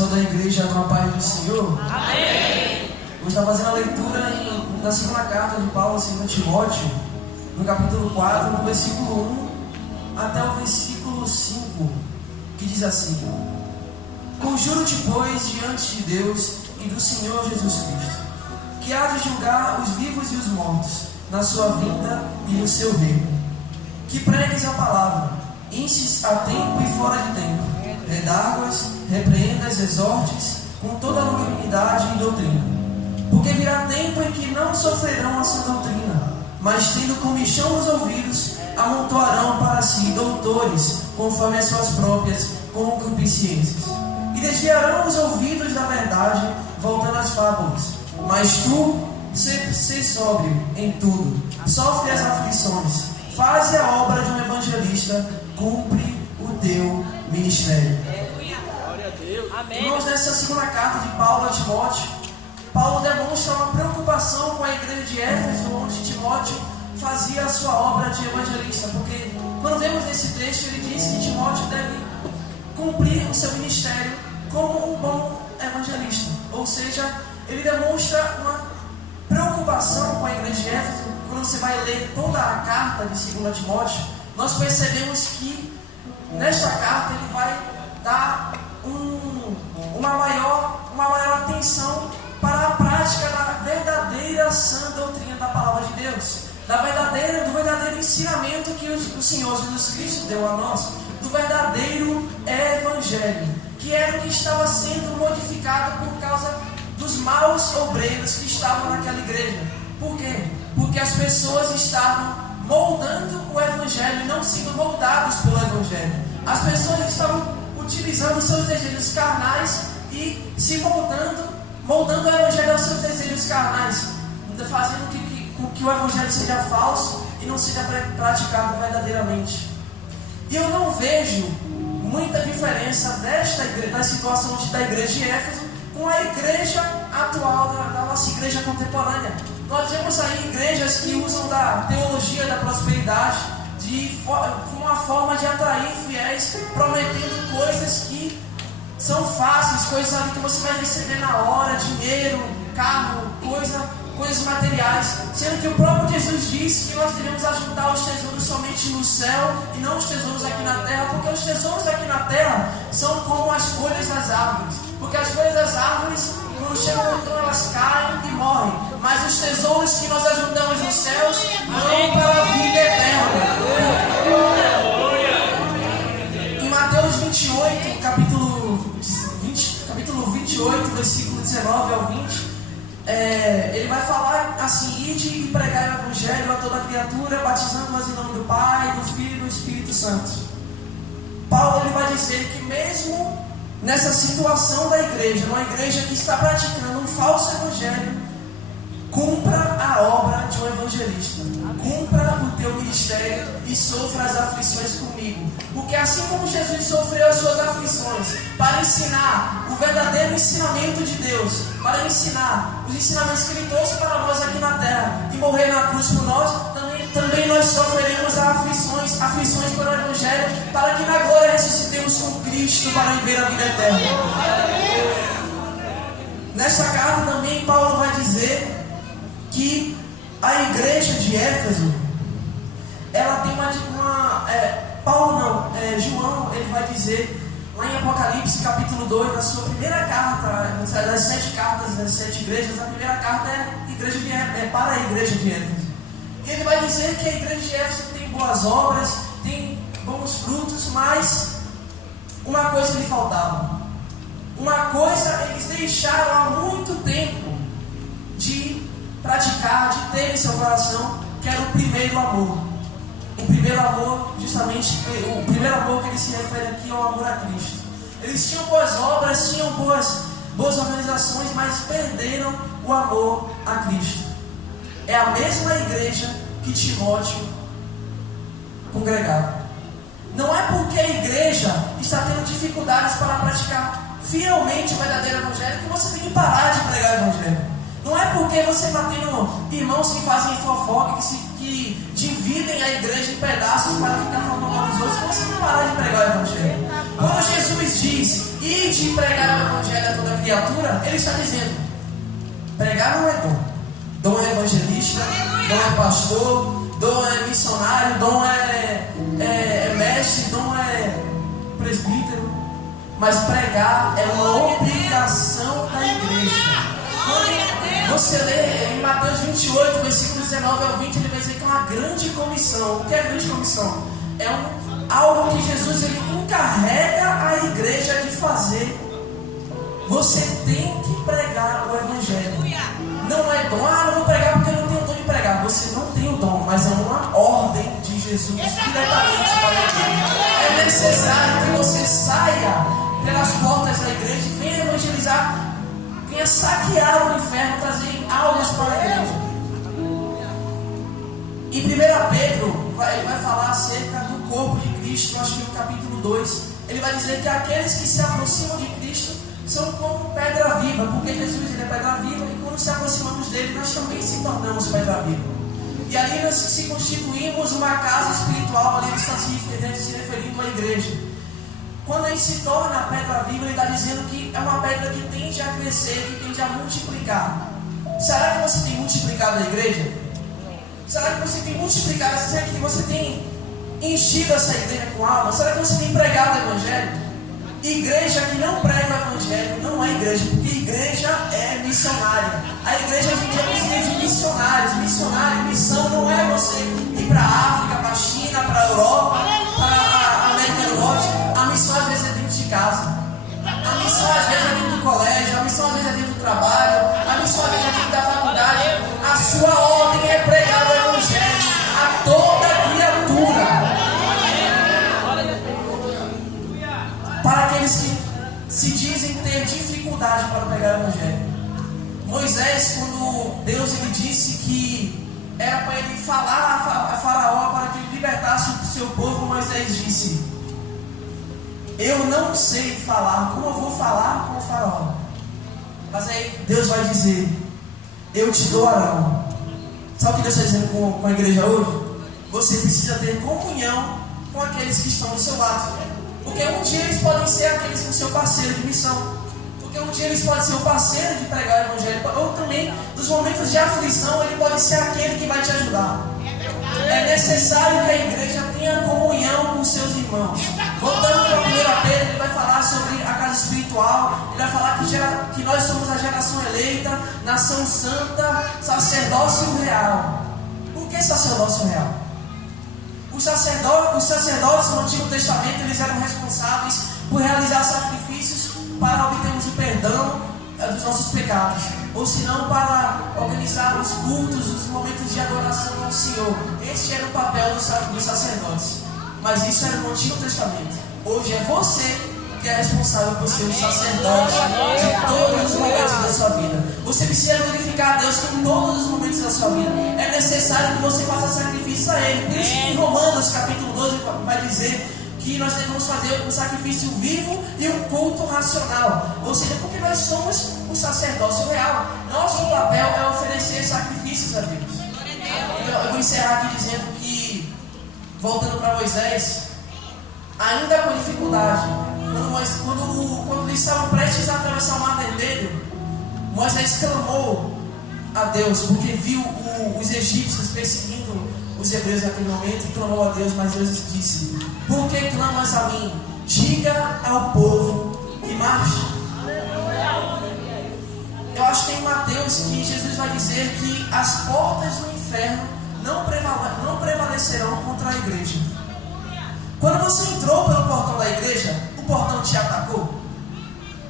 Pessoal da igreja, com a paz do Senhor. Amém. Vou estar fazendo a leitura na segunda carta de Paulo, segundo Timóteo, no capítulo 4, do versículo 1 até o versículo 5, que diz assim: Conjuro-te, pois, diante de Deus e do Senhor Jesus Cristo, que há de julgar os vivos e os mortos, na sua vinda e no seu reino, que pregues a palavra, instes a tempo e fora de tempo, redarguas, repreendas, exortes, com toda a longanimidade e doutrina. Porque virá tempo em que não sofrerão a sua doutrina, mas tendo comichão nos ouvidos, amontoarão para si doutores, conforme as suas próprias concupiscências, e desviarão os ouvidos da verdade, voltando às fábulas. Mas tu, se sóbrio em tudo, sofre as aflições, faze a obra de um evangelista, cumpre o teu ministério. Glória a Deus. Amém. Irmãos, nessa segunda carta de Paulo a Timóteo, Paulo demonstra uma preocupação com a igreja de Éfeso, onde Timóteo fazia a sua obra de evangelista, porque quando vemos nesse texto, ele diz que Timóteo deve cumprir o seu ministério como um bom evangelista, ou seja, ele demonstra uma preocupação com a igreja de Éfeso. Quando você vai ler toda a carta de 2 Timóteo, nós percebemos que nesta carta ele vai dar uma maior atenção para a prática da verdadeira sã doutrina da palavra de Deus, do verdadeiro ensinamento que o Senhor Jesus Cristo deu a nós, do verdadeiro evangelho, que era o que estava sendo modificado por causa dos maus obreiros que estavam naquela igreja. Por quê? Porque as pessoas estavam moldando o evangelho e não sendo moldados pelo evangelho. As pessoas estavam utilizando seus desejos carnais e se moldando o evangelho aos seus desejos carnais, fazendo com que o evangelho seja falso e não seja praticado verdadeiramente. E eu não vejo muita diferença da situação da igreja de Éfeso com a igreja atual, da nossa igreja contemporânea. Nós vemos aí igrejas que usam da teologia da prosperidade como uma forma de atrair fiéis, prometendo coisas que são fáceis, coisas ali que você vai receber na hora, dinheiro, carro, coisas materiais, sendo que o próprio Jesus disse que nós devemos ajuntar os tesouros somente no céu e não os tesouros aqui na terra, porque os tesouros aqui na terra são como as folhas das árvores, porque as folhas das árvores, quando chegam no outono, elas caem e morrem, mas os tesouros que nós ajuntamos nos céus vão para a vida eterna. Em Mateus 28, capítulo 28, versículo 19 ao 20, ele vai falar assim: ide e pregai o evangelho a toda criatura, batizando-as em nome do Pai, do Filho e do Espírito Santo. Paulo ele vai dizer que mesmo nessa situação da igreja, uma igreja que está praticando um falso evangelho, cumpra a obra de um evangelista, cumpra o teu ministério e sofra as aflições comigo, porque assim como Jesus sofreu as suas aflições para ensinar o verdadeiro ensinamento de Deus, para ensinar os ensinamentos que Ele trouxe para nós aqui na terra e morrer na cruz por nós, também nós sofreremos aflições pelo evangelho, para que na glória ressuscitemos com Cristo para viver a vida eterna. Nesta carta também Paulo vai dizer que a igreja de Éfeso, ela tem João, ele vai dizer lá em Apocalipse capítulo 2, na sua primeira carta, das 7 cartas das 7 igrejas, a primeira carta é para a igreja de Éfeso. E ele vai dizer que a igreja de Éfeso tem boas obras, tem bons frutos, mas uma coisa lhe faltava. Uma coisa eles deixaram há muito tempo de praticar, de ter em seu coração, que era o primeiro amor. O primeiro amor, justamente, o primeiro amor que ele se refere aqui é o amor a Cristo. Eles tinham boas obras, tinham boas organizações, mas perderam o amor a Cristo. É a mesma igreja que Timóteo congregava. Não é porque a igreja está tendo dificuldades para praticar fielmente o verdadeiro evangelho que você tem que parar de pregar o evangelho. Não é porque você está tendo irmãos que fazem fofoca, que dividem a igreja em pedaços para ficar falando mal dos outros, que você tem que parar de pregar o evangelho. Quando Jesus diz, ide pregar o evangelho, Lembra? Ele está dizendo: pregar não é dom. Dom é evangelista, dom é pastor, dom é missionário, dom é mestre, dom é presbítero. Mas pregar é uma obrigação da igreja. Quando você lê em Mateus 28, versículo 19 ao 20, ele vai dizer que é uma grande comissão. O que é grande comissão? É algo que Jesus ele encarrega a igreja de fazer. Você tem que pregar o evangelho. Não é dom, não vou pregar porque eu não tenho dom de pregar. Você não tem o dom, mas é uma ordem de Jesus diretamente para a igreja. É necessário que você saia pelas portas da igreja e venha evangelizar, venha saquear o inferno, trazer almas para a igreja. Em 1 Pedro, ele vai falar acerca do corpo de Cristo, acho que no capítulo 2. Ele vai dizer que aqueles que se aproximam de Cristo são como pedra viva, porque Jesus ele é pedra viva e quando se aproximamos dele, nós também se tornamos pedra viva. E ali nós se constituímos uma casa espiritual, ali ele está se referindo à igreja. Quando a gente se torna a pedra viva, ele está dizendo que é uma pedra que tende a crescer, que tende a multiplicar. Será que você tem multiplicado a igreja? Será que você tem multiplicado? Será que você tem enchido essa igreja com alma? Será que você tem pregado o evangelho? Igreja que não prega o evangelho não é igreja, porque igreja é missionária. A igreja hoje em dia precisa de missionários. Missionário, missão não é você ir para a África, para a China, para a Europa, para a América do Norte. A missão às vezes é dentro de casa. A missão às vezes é dentro do colégio. A missão às vezes é dentro do trabalho. A missão às vezes é dentro da faculdade. A sua ordem é pregar o evangelho a toda criatura. Para aqueles que se dizem ter dificuldade para pregar o evangelho. Moisés, quando Deus ele disse que era para ele falar a Faraó para que ele libertasse o seu povo, Moisés disse: eu não sei falar, como eu vou falar com o Faraó? Mas aí Deus vai dizer: eu te dou Arão. Sabe o que Deus está dizendo com a igreja hoje? Você precisa ter comunhão com aqueles que estão do seu lado. Porque um dia eles podem ser aqueles com seu parceiro de missão. Porque um dia eles podem ser o parceiro de pregar o evangelho. Ou também, nos momentos de aflição, ele pode ser aquele que vai te ajudar. É necessário que a igreja tenha comunhão com seus irmãos. Voltando para 1 Pedro, ele vai falar sobre a casa espiritual. Ele vai falar que nós somos a geração eleita, nação santa, sacerdócio real. Por que sacerdócio real? Os sacerdotes no Antigo Testamento eles eram responsáveis por realizar sacrifícios para obtermos o perdão dos nossos pecados, ou se não para organizar os cultos, os momentos de adoração ao Senhor. Esse era o papel dos sacerdotes, mas isso era no Antigo Testamento. Hoje é você que é responsável por ser o sacerdote de todos os momentos da sua vida. Você precisa glorificar a Deus em todos os momentos da sua vida. É necessário que você faça sacrifício a Ele. Por isso que em Romanos capítulo 12 vai dizer que nós devemos fazer um sacrifício vivo e um culto racional. Ou seja, porque nós somos o sacerdócio real. Nosso papel é oferecer sacrifícios a Deus. Eu vou encerrar aqui dizendo que, voltando para Moisés, ainda com dificuldade, quando eles estavam prestes a atravessar o Mar Vermelho, Moisés clamou a Deus, porque viu os egípcios perseguindo os hebreus naquele momento, e clamou a Deus, mas Deus disse: por que clamas a mim? Diga ao povo que marche. Eu acho que em Mateus que Jesus vai dizer que as portas do inferno não prevalecerão contra a igreja. Quando você entrou pelo portão da igreja, o portão te atacou?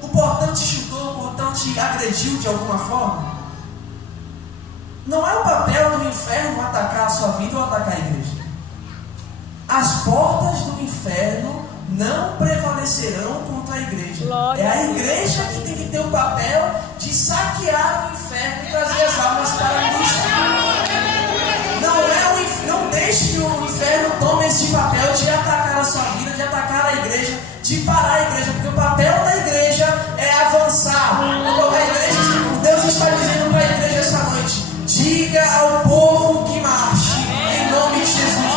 O portão te chutou? O portão te agrediu de alguma forma? Não é o papel do inferno atacar a sua vida ou atacar a igreja. As portas do inferno não prevalecerão contra a igreja. É a igreja que tem que ter o papel de saquear o inferno e trazer as almas para Cristo. Não deixe que o inferno tome esse papel de atacar a sua vida, de atacar a igreja, de parar a igreja, porque o papel da igreja é avançar. A igreja, Deus está dizendo para a igreja essa noite: diga ao povo que marche, em nome de Jesus.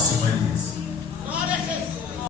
nosso irmão